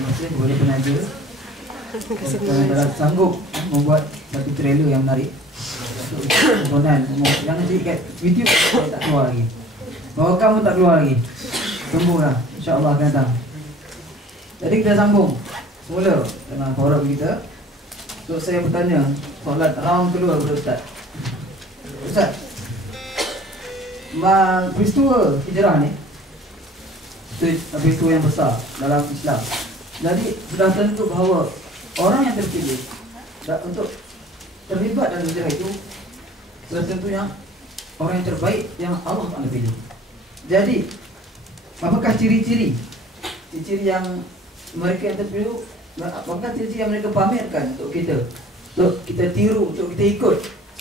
Muslim boleh penaja. Kalau sanggup membuat satu trailer yang menarik untuk tontonan umum. Jangan cari kat YouTube tak keluar lagi. Bawa kamu tak keluar lagi. Tunggulah, insya-Allah akan datang. Jadi kita sambung semula dengan forum kita. So saya bertanya soalan round kedua kepada Ustaz. Ustaz, peristiwa hijrah ni peristiwa yang besar dalam Islam. Jadi sudah tentu bahawa orang yang terpilih untuk terlibat dalam hijrah itu sudah tentunya orang yang terbaik yang Allah akan pilih. Jadi apakah ciri-ciri yang mereka yang terpilih, apakah ciri-ciri yang mereka pamerkan untuk kita tiru, untuk kita ikut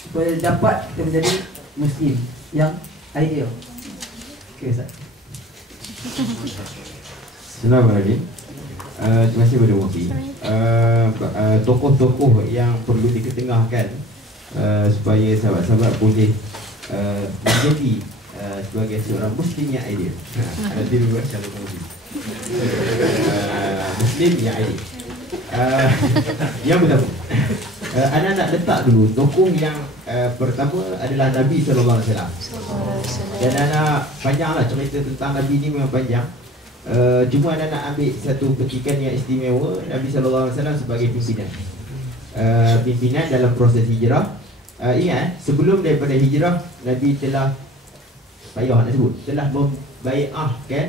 supaya dapat kita menjadi Muslim yang ideal? Okey, Ustaz. Bismillahirrahmanirrahim. Terima kasih kepada Mufi. Tokoh-tokoh yang perlu diketengahkan supaya sahabat-sahabat boleh menjadi sebagai seorang Muslim yang ideal. Nanti dulu kalau Mufi. Muslim yang ideal. Yang pertama, Anda nak letak dulu tokoh yang pertama adalah Nabi SAW. Dan Anda panjanglah cerita tentang Nabi ni, memang panjang. Cuma anda nak ambil satu petikan yang istimewa Nabi SAW sebagai pimpinan pimpinan dalam proses hijrah. Ingat, sebelum daripada hijrah, Nabi telah payah nak sebut, telah membai'ahkan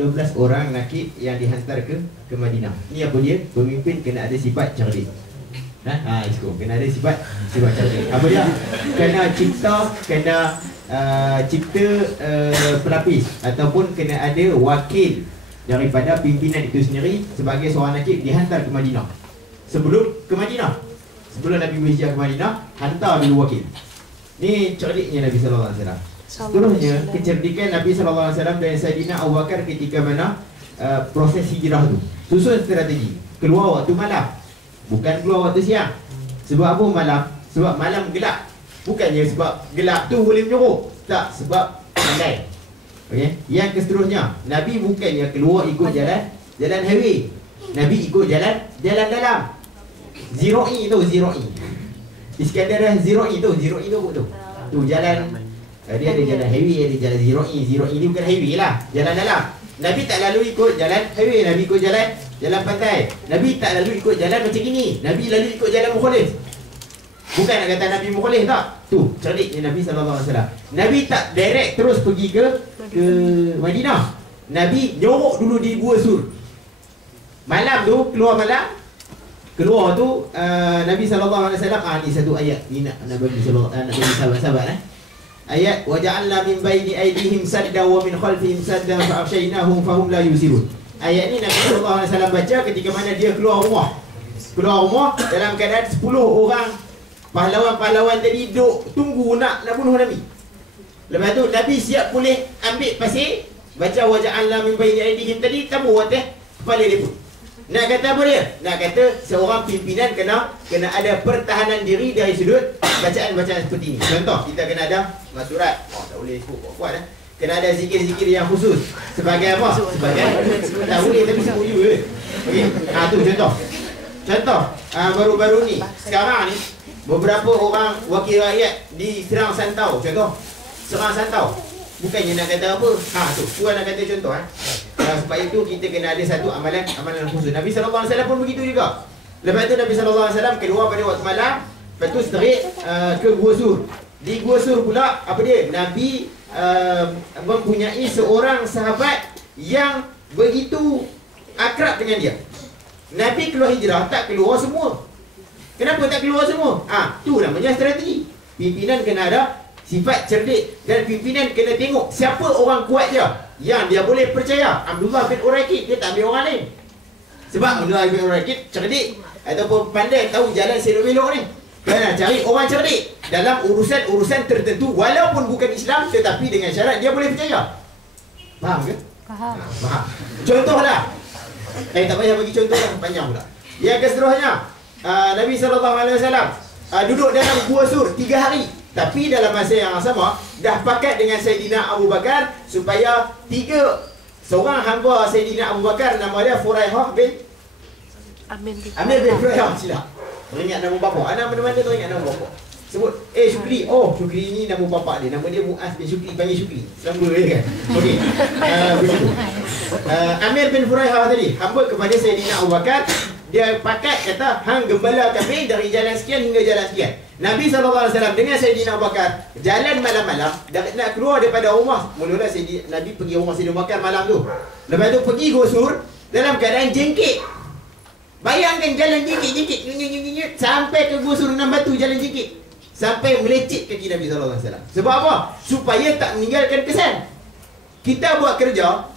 12 orang nakib yang dihantar ke Madinah. Ni apa dia? Pemimpin kena ada sifat cerdik. Kena ada sifat cerdik. Apa dia? Kena cipta pelapis ataupun kena ada wakil daripada pimpinan itu sendiri sebagai seorang nakib dihantar ke Madinah. Sebelum Nabi berhijrah ke Madinah, hantar dulu wakil. Ni cerdiknya Nabi sallallahu alaihi wasallam. Seterusnya, kecerdikan Nabi sallallahu alaihi wasallam dan Saidina Abu Bakar ketika mana proses hijrah tu. Susun strategi. Keluar waktu malam, bukan keluar waktu siang. Sebab apa malam? Sebab malam gelap. Bukannya sebab gelap tu boleh menyorok. Tak, sebab pandai. Okey. Yang seterusnya, Nabi bukannya keluar ikut jalan highway. Nabi ikut jalan dalam. Ziroi tu, Ziroi. Iskandar Ziroi tu betul. Tu jalan dia ada jalan highway, ada jalan Ziroi. Ziroi ni bukan highway lah, jalan dalam. Nabi tak lalu ikut jalan highway, Nabi ikut jalan pantai. Nabi tak lalu ikut jalan macam gini. Nabi lalu ikut jalan mukhalif. Bukan nak kata Nabi mukhalif, tak. Tu cerdiknya Nabi SAW. Nabi tak direct terus pergi ke Madinah. Nabi nyorok dulu di Gua Sur. Malam tu, keluar tu Nabi SAW. Ni satu ayat ni nak bagi sahabat-sahabat ayat waja'alna min baini aydihim sadda wa min khalfihim sadda fa aghshaynahum fahum la yusirun. Ayat ni Nabi SAW baca ketika mana dia keluar rumah dalam keadaan 10 orang pahlawan tadi duduk tunggu nak bunuh Nabi. Lepas tu Nabi siap boleh ambil pasir, baca waja'alna min baini aydihim tadi, tabur atas kepala dia pun. Nak kata apa dia? Nak kata seorang pimpinan kena ada pertahanan diri dari sudut bacaan-bacaan seperti ini. Contoh, kita kena ada masurat. Tak boleh kuat dah. Kena ada zikir-zikir yang khusus. Sebagai apa? Sebagai tak boleh tapi sebut you je. Okey. Tu contoh. Baru-baru ni, sekarang ni beberapa orang wakil rakyat diserang Santau. Contoh, serang Santau. Bukannya nak kata apa? Tu nak kata contoh sebab itu kita kena ada satu amalan khusus. Nabi SAW pun begitu juga. Lepas tu Nabi SAW keluar pada waktu malam, lepas tu straight ke Gua Sur. Di Gua Sur pula apa dia? Nabi mempunyai seorang sahabat yang begitu akrab dengan dia. Nabi keluar hijrah tak keluar semua. Kenapa tak keluar semua? Tu namanya strategi. Pimpinan kena ada sifat cerdik dan pimpinan kena tengok siapa orang kuat dia yang dia boleh percaya. Abdullah bin Uraikid, dia tak ambil orang lain. Sebab Abdullah bin Uraikid cerdik ataupun pandai tahu jalan selok-belok ni. Kena cari orang cerdik dalam urusan-urusan tertentu walaupun bukan Islam, tetapi dengan syarat dia boleh percaya. Faham ke? Faham. Faham. Contohlah. Tak payah bagi contoh lah, panjang pula. Yang keseterusnya, Nabi SAW duduk dalam Gua Sur 3 hari. Tapi dalam masa yang sama dah pakat dengan Saidina Abu Bakar supaya seorang hamba Saidina Abu Bakar nama dia Furaihah bin Amir bin Furaihah, silap. Teringat nama bapa. Anak mana-mana teringat nama bapa. Sebut, Syukri. Oh, Syukri ni nama bapa dia. Nama dia Muaz bin Syukri, panggil Syukri. Sama kan? Okey. Amir bin Furaihah tadi, hamba kepada Sayyidina Abu Bakar. Dia pakat kata, hang gembala kami dari jalan sekian hingga jalan sekian. Nabi SAW dengan Sayyidina Abu Bakar jalan malam-malam, nak keluar daripada rumah. Mula-mula Nabi pergi rumah Sayyidina Abu Bakar malam tu. Lepas tu pergi gosur dalam keadaan jengkit. Bayangkan jalan jengkit sampai ke gosur dengan batu, jalan jengkit. Sampai melecit kaki Nabi SAW. Sebab apa? Supaya tak meninggalkan kesan. Kita buat kerja,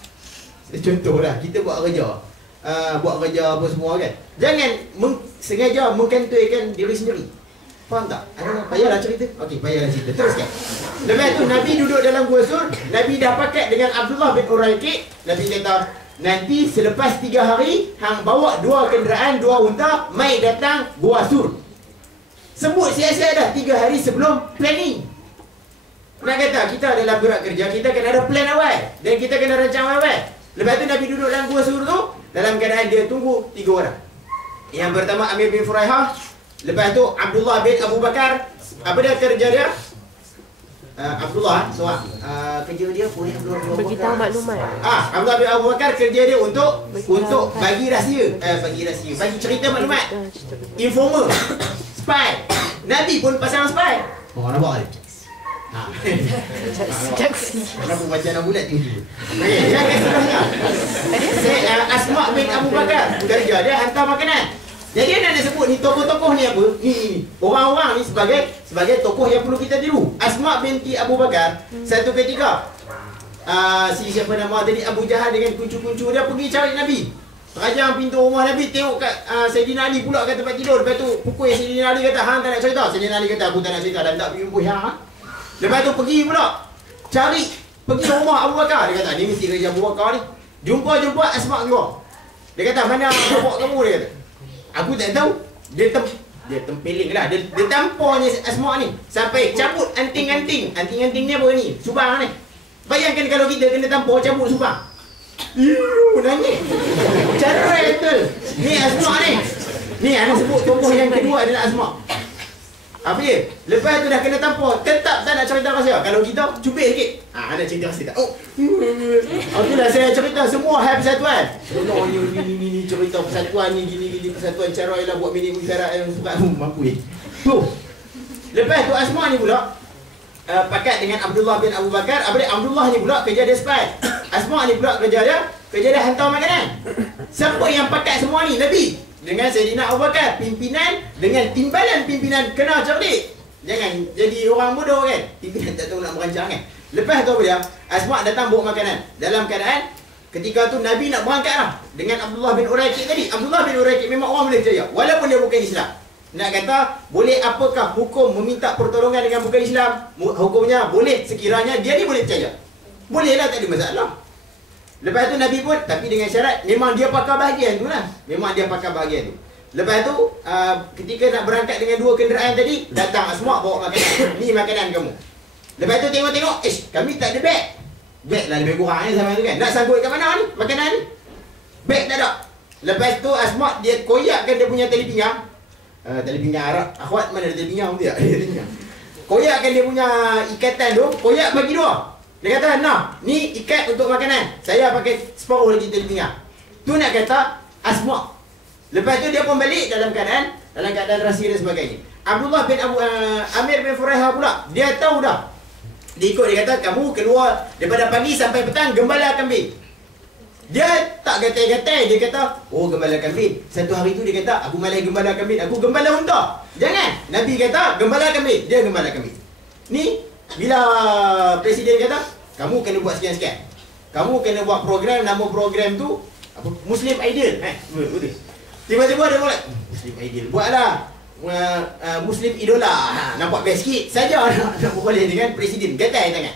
contohlah, kita buat kerja, buat kerja apa semua kan, jangan sengaja mengkantuikan diri sendiri. Faham tak? Payahlah cerita. Okey, payahlah cerita. Teruskan. Lepas tu Nabi duduk dalam gua Sur. Nabi dah pakat dengan Abdullah bin Uraiqi. Nabi kata, nanti selepas 3 hari hang bawa 2 kenderaan, 2 unta, mai datang gua Sur. Sebut siap-siap dah 3 hari sebelum planning. Nak kata kita dalam gerak kerja, kita kena ada plan awal dan kita kena rancang awal. Lepas tu Nabi duduk dalam gua Sur tu dalam keadaan dia tunggu 3 orang. Yang pertama Amir bin Furaihah. Lepas tu Abdullah bin Abu Bakar. Apa dia kerja dia? Abdullah kerja dia boleh beritahu maklumat. Abdullah bin Abu Bakar kerja dia untuk bagi rahsia, bagi cerita maklumat. Informer, spy. Nabi pun pasang spy. Oh, nampak tak? Kenapa baca nama bulat tinggi? Yang seterusnya, Asma bin Abu Bakar kerja dia hantar makanan. Jadi nak sebut ni tokoh-tokoh ni apa? Ni orang-orang ni sebagai tokoh yang perlu kita tiru. Asma binti Abu Bakar satu ketika siapa nama tadi, Abu Jahal dengan kuncu-kuncu dia pergi cari Nabi. Terajang pintu rumah Nabi, tengok kat Sayyidina Ali pula kat tempat tidur. Lepas tu pukul Sayyidina Ali kata, hang tak nak cerita. Sayyidina Ali kata, aku tak nak cerita dan tak pergi jumpa hang. Lepas tu pergi pula pergi rumah Abu Bakar. Dia kata, ni mesti kerja Abu Bakar ni. Jumpa Asma keluar. Dia kata, mana bapak kamu? Dia kata, aku tak tahu. Dia tempeling lah. Dia tampornya Asma ni sampai cabut anting-anting. Anting-anting ni apa ni? Subang ni. Bayangkan kalau kita kena tampor cabut subang. Nangis. Cerai betul. Ni Asma ni. Ni anak sebut tokoh yang kedua adalah Asma. Apa dia? Lepas tu dah kena tampor, tetap tak nak cerita rahsia. Kalau kita cubit sikit, nak cerita rahsia tak? Itulah saya cerita semua hal persatuan. Ni cerita persatuan ni, gini persatuan cara ialah buat mini musyarat yang suka mampu ni. Tu. Lepas tu Asma ni pula pakat dengan Abdullah bin Abu Bakar. Abdullah ni pula kerja dia spy. Asma ni pula kerja dia hantar makanan. Siapa yang pakat semua ni? Nabi. Dengan Sayyidina Abu Bakar, pimpinan dengan timbalan pimpinan kena cerdik. Jangan jadi orang bodoh kan. Pimpinan tak tahu nak merancang kan. Lepas tu apa dia? Asma datang bawa makanan. Dalam keadaan ketika tu Nabi nak berangkat lah dengan Abdullah bin Uraiqi tadi. Abdullah bin Uraiqi memang orang boleh percaya walaupun dia bukan Islam. Nak kata, boleh apakah hukum meminta pertolongan dengan bukan Islam? Hukumnya boleh sekiranya dia ni boleh percaya. Boleh lah, tak ada masalah. Lepas tu Nabi pun, tapi dengan syarat memang dia pakai bahagian tu lah. Memang dia pakai bahagian tu. Lepas tu ketika nak berangkat dengan 2 kenderaan tadi, datang Asma bawa makanan. Ni makanan kamu. Lepas tu tengok-tengok, kami tak ada beg. Beg lah lebih kurang ni sama tu kan. Nak sangkut kat mana ni makanan ni? Beg tak ada. Lepas tu Asma dia koyakkan dia punya tali pinggang. Tali pinggang Arab. Akhwat mana ada tali pinggang tu tak? Koyakkan dia punya ikatan tu, koyak bagi 2. Dia kata, nah, ni ikat untuk makanan. Saya pakai separuh lagi tali pinggang. Tu nak kata Asma. Lepas tu dia pun balik dalam keadaan rahsia dan sebagainya. Abdullah bin Amir bin Furaihah pula, dia tahu dah. Dia ikut, dia kata, kamu keluar daripada pagi sampai petang gembala kambing. Dia tak gatai-gatai, dia kata, oh gembala kambing. Satu hari tu dia kata, aku malas gembala kambing, aku gembala unta. Jangan. Nabi kata, gembala kambing. Dia gembala kambing. Ni bila presiden kata, kamu kena buat sekian-sekian. Kamu kena buat program, nama program tu apa? Muslim Ideal. Betul. Tiba-tiba dia buat Muslim Ideal. Buatlah Muslim Idola. Nampak best sikit saja nak boleh dengan presiden. Gatai tangan.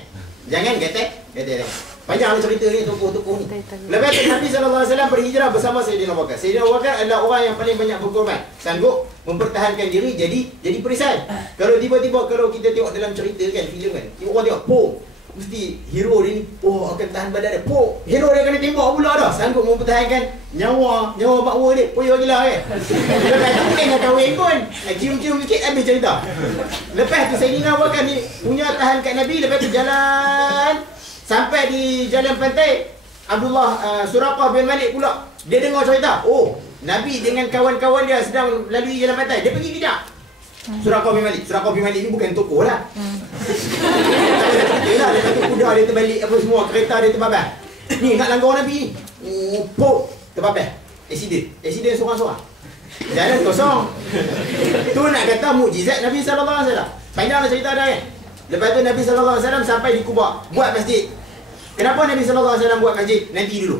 Jangan gatai tangan. Panjanglah cerita ni tokoh-tokoh ni. Lepas tu Nabi SAW berhijrah bersama Sayyidina Abu Bakar. Sayyidina Abu Bakar adalah orang yang paling banyak berkorban. Sanggup mempertahankan diri jadi perisai. Kalau tiba-tiba kalau kita tengok dalam cerita kan, filem kan, orang tengok mesti hero dia ni akan tahan badan dia. Hero dia kena tembak pula dah. Sanggup mempertahankan nyawa makwa dia. Poyo gila kan. Lepas tu bukan nak kahwin pun. Cium-cium sikit habis cerita. Lepas tu Sayyidina Abu Bakar ni punya tahan kat Nabi. Lepas tu jalan sampai di jalan pantai. Abdullah Suraqah bin Malik pula dia dengar cerita. Nabi dengan kawan-kawan dia sedang lalui jalan pantai. Dia pergi kejap. Suraqah bin Malik ni bukan tokoh lah. Yalah, lepas tu kuda dia terbalik apa semua, kereta dia terbabas. Ni nak langgar Nabi ni. Terbabas. Accident seorang-seorang. Jalan kosong. Tu nak kata mukjizat Nabi sallallahu alaihi wasallam. Panjanglah cerita dah kan. Lepas tu Nabi sallallahu alaihi wasallam sampai di Quba, buat masjid. Kenapa Nabi sallallahu alaihi wasallam buat masjid? Nanti dulu.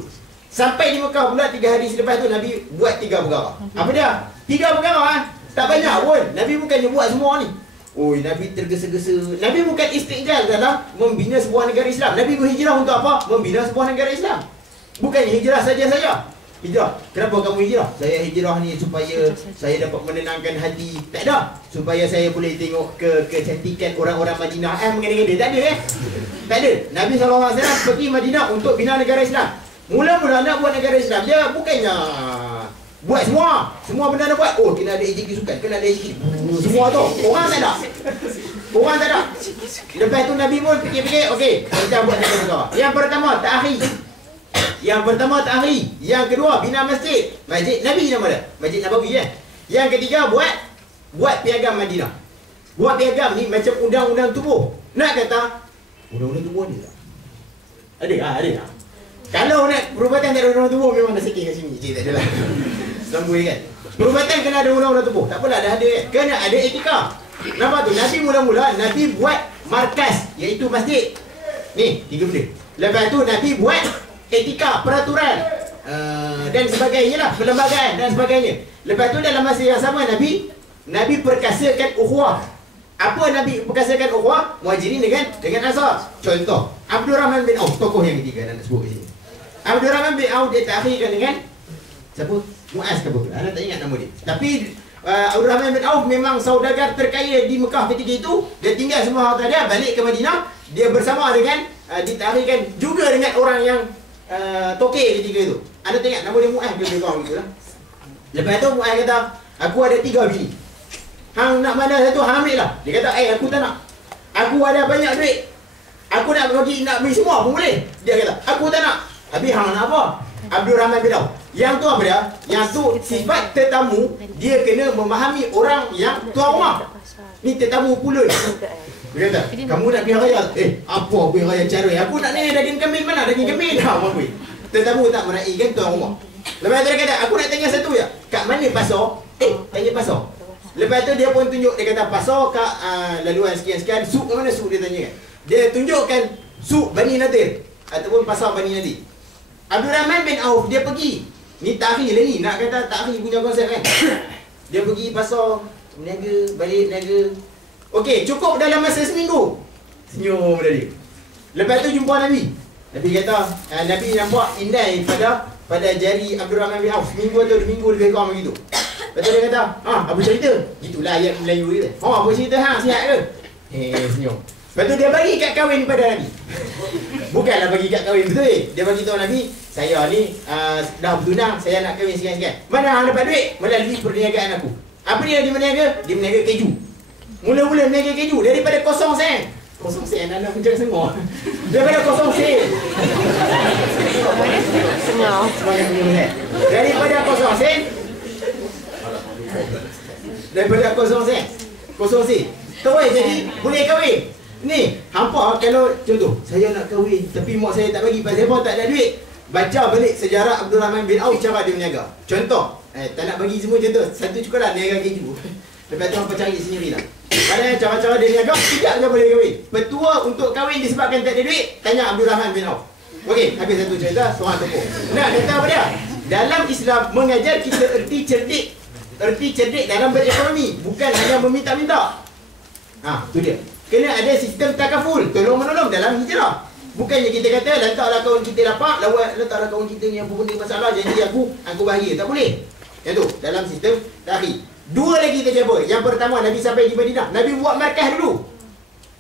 Sampai di Mekah pula 3 hari selepas tu Nabi buat 3 perkara. Apa dia? 3 perkara tak banyak pun. Nabi bukannya buat semua ni. Nabi tergesa-gesa. Nabi bukan istiqjal dalam membina sebuah negara Islam. Nabi berhijrah untuk apa? Membina sebuah negara Islam. Bukannya hijrah saja-saja. Hijrah. Kenapa kamu hijrah? Saya hijrah ni supaya saya dapat menenangkan hati. Tak ada. Supaya saya boleh tengok kecantikan orang-orang Madinah. Mengena-ngena. Tak ada Tak ada. Nabi SAW pergi Madinah untuk bina negara Islam. Mula-mula nak buat negara Islam, dia bukannya buat semua benda nak buat. Kena ada AJK sukan, kena ada AJK. Semua tu, orang tak ada. Lepas tu Nabi pun fikir-fikir, okey, kita buat negara perkara. Yang pertama, takhir. Yang kedua, bina masjid. Masjid Nabi nama dia, Masjid Nabawi kan. Yang ketiga, buat piagam Madinah. Buat piagam ni macam undang-undang tubuh. Nak kata undang-undang tubuh ada tak? Ada. Kalau nak perubatan tak ada undang-undang tubuh, memang dah sikit kat sini. Tak adalah. Sambung kan. Perubatan kena ada undang-undang tubuh. Tak apalah, dah ada kan. Kena ada etika. Nampak tu? Nabi mula-mula Nabi buat markas, iaitu masjid. Ni 3 benda. Lepas tu Nabi buat etika, peraturan dan sebagainya lah, perlembagaan dan sebagainya. Lepas tu dalam masa yang sama Nabi perkasakan ukhuwah. Apa Nabi perkasakan ukhuwah? Muhajirin dengan Ansar. Contoh, Abdul Rahman bin Auf, tokoh yang ketiga nak sebut kat sini. Abdul Rahman bin Auf dia takhirkan dengan siapa? Muaz ke apa? Anda tak ingat nama dia. Tapi Abdul Rahman bin Auf memang saudagar terkaya di Mekah ketika itu. Dia tinggal semua harta dia, balik ke Madinah. Dia bersama dengan ditakhirkan juga dengan orang yang tokeh ketika itu. Anda tak ingat nama dia? Muaz ke apa lah. Lepas tu Muaz kata, aku ada 3 bini. Hang nak mana satu, hang ambil lah. Dia kata, aku tak nak. Aku ada banyak duit. Aku nak beli semua pun boleh. Dia kata, aku tak nak. Habis hang nak apa? Abdul Rahman bin Auf. Yang tu apa dia? Yang tu sifat tetamu, dia kena memahami orang yang tuan rumah. Ni tetamu pula. Dia kata, kamu nak pergi raya? Apa pergi raya cara? Aku nak ni daging kambing mana? Daging kambing dah apa? Tetamu tak meraihkan tuan rumah. Lepas tu dia kata, aku nak tanya satu ya. Kat mana pasar? Tanya pasar. Lepas tu dia pun tunjuk, dia kata pasar kat laluan sekian-sekian. Suk ke mana suk dia tanya kan? Dia tunjukkan suk Bani Nadir ataupun pasar Bani Nadir. Abdul Rahman bin Auf dia pergi. Ni takhir lah ni, nak kata takhir punya konsep kan. Dia pergi pasar, berniaga, balik berniaga. Okey, cukup dalam masa seminggu. Senyum dia. Lepas tu jumpa Nabi. Nabi kata, Nabi nampak indai pada jari Abdul Rahman bin Auf. Seminggu tu, 2 minggu lebih kurang begitu. Lepas tu dia kata, apa cerita? Itulah ayat Melayu dia. Apa cerita sihat ke? Senyum. Lepas tu dia bagi kad kahwin pada Nabi. Bukanlah bagi kad kahwin betul. Dia bagi tahu Nabi, saya ni dah bertunang, saya nak kahwin sekian-sekian. Mana hang dapat duit? Melalui perniagaan aku. Apa dia berniaga? Dia berniaga keju. Mula-mula berniaga keju daripada 0 sen. 0 sen anak pencari semua. Daripada 0 sen. Daripada 0 sen. Daripada 0 sen. 0 sen. Terus jadi boleh kahwin. Ni, hampa kalau contoh, saya nak kahwin tapi mak saya tak bagi, pasal apa? Tak ada duit. Baca balik sejarah Abdul Rahman bin Auf cara dia berniaga. Contoh, tak nak bagi semua contoh, satu cukuplah niaga keju. Lepas tu hampa cari sendiri lah. Padahal cara-cara dia niaga tidak je boleh kahwin. Petua untuk kahwin disebabkan tak ada duit, tanya Abdul Rahman bin Auf. Okey, habis satu cerita, seorang tokoh. Nah, kata apa dia? Dalam Islam mengajar kita erti cerdik dalam berekonomi, bukan hanya meminta-minta. Tu dia. Kena ada sistem takaful, tolong-menolong dalam hijrah. Bukannya kita kata, letaklah kawan kita dapat, letaklah kawan kita ni apa benda masalah, janji aku bahagia. Tak boleh. Yang tu, dalam sistem takhir. 2 lagi kita jumpa. Yang pertama, Nabi sampai di Madinah. Nabi buat markah dulu.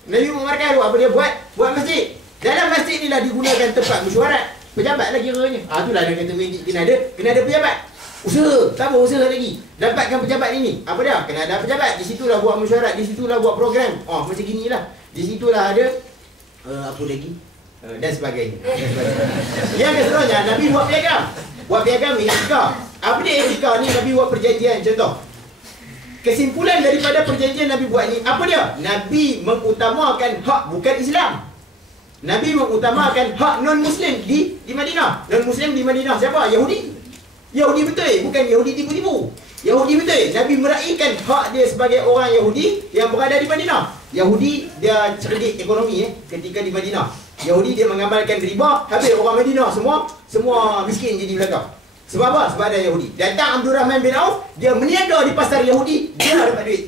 Apa dia buat? Buat masjid. Dalam masjid inilah digunakan tempat mesyuarat. Pejabat lah kiranya. Itulah dia kata masjid kena ada pejabat. Usaha, tak apa usaha lagi. Dapatkan pejabat ini. Apa dia? Kena ada pejabat. Di situlah buat mesyuarat, di situlah buat program. Macam ginilah. Di situlah ada apa lagi? Dan sebagainya. Yang keseluruhnya Nabi buat piagam. Buat piagam etika. Apa dia etika ni? Nabi buat perjanjian contoh. Kesimpulan daripada perjanjian Nabi buat ni apa dia? Nabi mengutamakan hak bukan Islam. Nabi mengutamakan hak non-Muslim di Madinah. Non-Muslim di Madinah siapa? Yahudi. Yahudi betul, bukan Yahudi tipu-tipu. Yahudi betul. Nabi meraihkan hak dia sebagai orang Yahudi yang berada di Madinah. Yahudi dia cerdik ekonomi ketika di Madinah. Yahudi dia mengamalkan riba, habis orang Madinah semua miskin jadi belakang. Sebab apa? Sebab ada Yahudi. Datang Abdul Rahman bin Auf, dia meniaga di pasar Yahudi, dia dapat duit.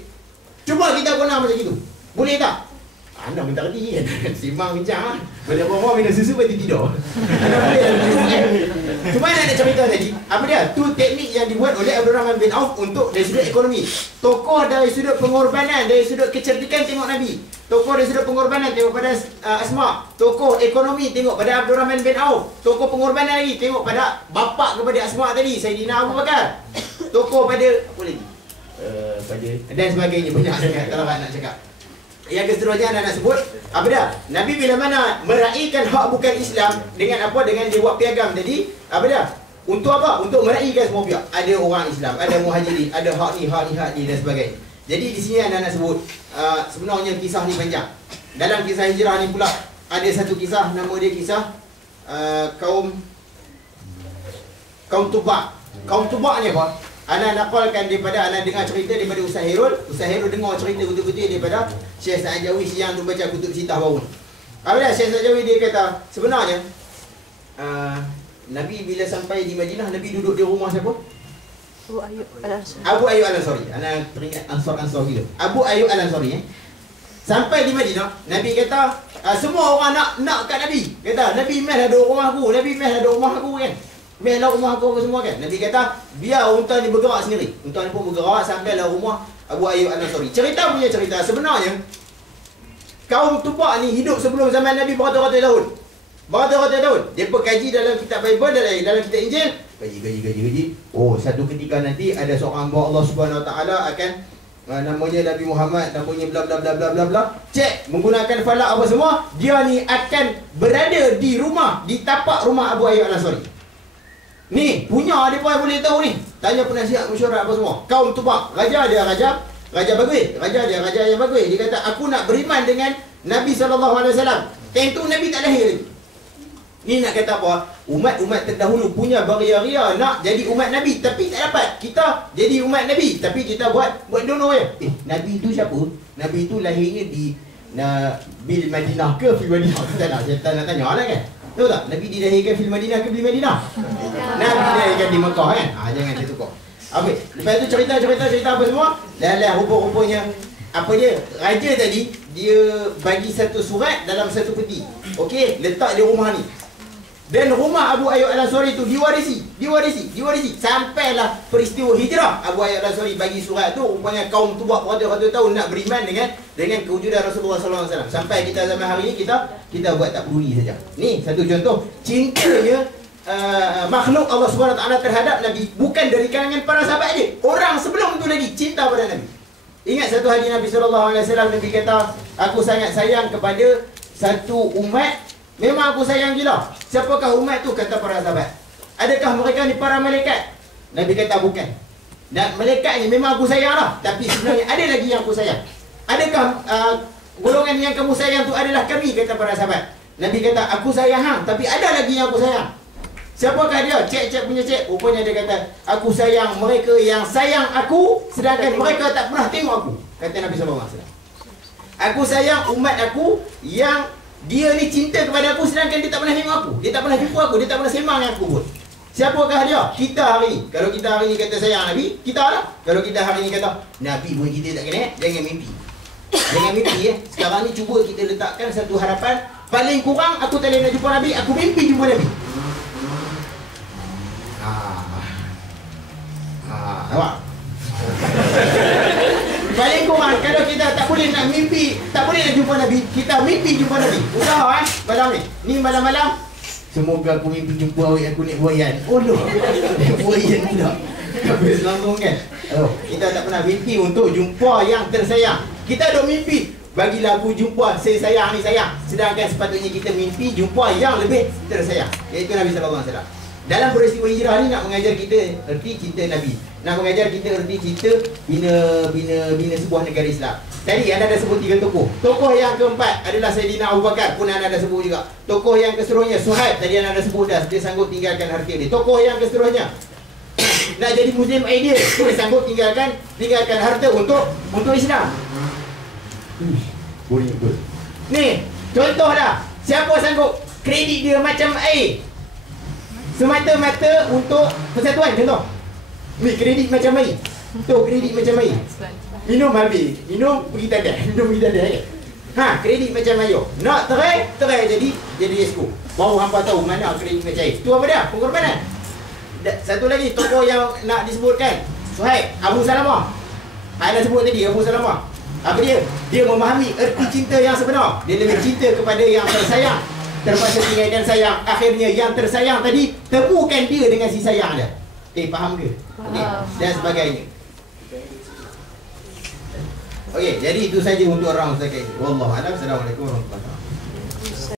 Cuba kita guna macam itu. Boleh tak? Anda minta kerti kan? Simbang bincang lah. Bila orang minum susu pasti tidur. Cuma nak cerita tadi, apa dia? Tu teknik yang dibuat oleh Abdul Rahman bin Auf untuk dari sudut ekonomi. Tokoh dari sudut pengorbanan, dari sudut kecerdikan tengok Nabi. Tokoh dari sudut pengorbanan tengok pada Asma. Tokoh ekonomi tengok pada Abdul Rahman bin Auf. Tokoh pengorbanan lagi tengok pada bapa kepada Asma tadi, Sayyidina Abu Bakar. Tokoh pada apa lagi? Pada dan sebagainya, banyak sangat kalau nak cakap. Yang keseterusnya nak sebut apa dah? Nabi bila mana meraihkan hak bukan Islam dengan apa? Dengan dia buat piagam tadi, apa dah? Untuk apa? Untuk meraihkan semua pihak. Ada orang Islam, ada muhajirin, ada hak ni dan sebagainya. Jadi di sini nak sebut sebenarnya kisah ni panjang. Dalam kisah hijrah ni pula ada satu kisah, nama dia kisah kaum Tubak. Kaum Tubak ni apa? Ana nakalkan daripada ana dengar cerita daripada Ustaz Herul. Ustaz Herul dengar cerita betul-betul daripada Syekh Sa'jawi siang tu baca kutub sitah baru. Apabila Syekh Sa'jawi dia kata sebenarnya Nabi bila sampai di Madinah, Nabi duduk di rumah siapa? Abu Ayyub Al-Ansari. Abu Ayyub Al-Ansari. Ana teringat Ansar gitu. Abu Ayyub Al-Ansari Sampai di Madinah, Nabi kata semua orang nak kat Nabi. Kata Nabi meh ada rumah aku, Nabi meh ada rumah aku kan. Mehlah rumah aku semua kan. Nabi kata biar unta ni bergerak sendiri. Unta ni pun bergerak sampailah rumah Abu Ayyub Al-Ansari. Cerita punya cerita sebenarnya kaum Tubak ni hidup sebelum zaman Nabi beratus-ratus tahun. Beratus-ratus tahun. Depa kaji dalam kitab Bible, dalam kitab Injil, kaji. Satu ketika nanti ada seorang hamba Allah Subhanahu Wa Taala akan namanya Nabi Muhammad, namanya bla bla bla bla bla bla. Cek menggunakan falak apa semua, dia ni akan berada di rumah, di tapak rumah Abu Ayyub Al-Ansari. Ni punya dia pun boleh tahu ni. Tanya penasihat mesyuarat apa semua. Kaum Tubak, raja bagus. Raja yang bagus. Dia kata aku nak beriman dengan Nabi SAW. Tentu Nabi tak lahir lagi. Ni nak kata apa? Umat-umat terdahulu punya beria-ria nak jadi umat Nabi tapi tak dapat. Kita jadi umat Nabi tapi kita buat dono je. Nabi itu siapa? Nabi itu lahirnya di Bil Madinah ke Fil Madinah? Kita nak tanya lah kan. Tahu tak? Nabi dilahirkan Fil Madinah ke Bil Madinah? Nabi dilahirkan di Mekah kan? Jangan dia tukar. Okey, lepas tu cerita apa semua? Dah rupa-rupanya apa dia? Raja tadi dia bagi satu surat dalam satu peti. Okey, letak di rumah ni. Dan rumah Abu Ayyub Al-Ansari itu diwarisi. Sampailah peristiwa hijrah. Abu Ayyub Al-Ansari bagi surat tu, rupanya kaum Tubak beratus-ratus tahun nak beriman dengan kewujudan Rasulullah SAW. Sampai kita zaman hari ini kita buat tak peduli saja. Ni satu contoh cintanya makhluk Allah SWT terhadap Nabi bukan dari kalangan para sahabat dia. Orang sebelum tu lagi cinta pada Nabi. Ingat satu hari Nabi SAW, Nabi kata, aku sangat sayang kepada satu umat. Memang aku sayang gila. Siapakah umat tu? Kata para sahabat. Adakah mereka ni para malaikat? Nabi kata bukan. Dan malaikat ni memang aku sayang lah. Tapi sebenarnya ada lagi yang aku sayang. Adakah golongan yang kamu sayang tu adalah kami? Kata para sahabat. Nabi kata aku sayang hang, tapi ada lagi yang aku sayang. Siapakah dia? Cek punya cek. Rupanya dia kata aku sayang mereka yang sayang aku sedangkan mereka tak pernah tengok aku. Kata Nabi SAW. Aku sayang umat aku yang dia ni cinta kepada aku sedangkan dia tak pernah tengok aku. Dia tak pernah jumpa aku. Dia tak pernah sembang dengan aku pun. Siapakah dia? Kita hari ni. Kalau kita hari ni kata sayang Nabi, kita lah. Kalau kita hari ni kata Nabi pun kita tak kena, jangan mimpi. Jangan mimpi Sekarang ni cuba kita letakkan satu harapan. Paling kurang aku tak boleh nak jumpa Nabi, aku mimpi jumpa Nabi. Nampak? Paling kurang kalau kita tak boleh nak mimpi, tak boleh nak jumpa Nabi. Kita mimpi jumpa Nabi. Udah malam ni. Ni malam-malam. Semoga aku mimpi jumpa awak aku naik buayan. Oh loh. Buayan pula. Habis langsung kan. Oh, kita tak pernah mimpi untuk jumpa yang tersayang. Kita dok mimpi, bagilah aku jumpa saya sayang ni sayang. Sedangkan sepatutnya kita mimpi jumpa yang lebih tersayang, iaitu Nabi sallallahu alaihi wasallam. Dalam peristiwa hijrah ni nak mengajar kita erti cinta Nabi. Nak mengajar kita erti cinta bina sebuah negara Islam. Tadi anda dah sebut 3 tokoh. Tokoh yang keempat adalah Saidina Abu Bakar, pun anda dah sebut juga. Tokoh yang keseterusnya Suhaib, tadi anda dah sebut dah, dia sanggup tinggalkan harta dia. Tokoh yang keseterusnya nak jadi Muslim ideal, dia sanggup tinggalkan harta untuk Islam. Boleh betul. Ni, contoh dah. Siapa sanggup kredit dia macam air semata-mata untuk persatuan, contoh. Ni kredit macam air. Tu kredit macam air. Minum habis, minum pergi tadah, kan. Ha, kredit macam air. Nak terai jadi esko. Baru hampa tahu mana kredit macam air. Tu apa dia? Pengorbanan. Satu lagi tokoh yang nak disebutkan, Suhaib, Abu Salamah. Anda sebut tadi Abu Salamah. Apa dia? Dia memahami erti cinta yang sebenar. Dia lebih cinta kepada yang tersayang. Terpaksa tinggal dan sayang. Akhirnya yang tersayang tadi temukan dia dengan si sayang dia. Faham ke? Okay. Dan sebagainya. Okey, jadi itu saja untuk orang Ustaz Kaidi. Wallahu a'lam. Assalamualaikum warahmatullahi wabarakatuh.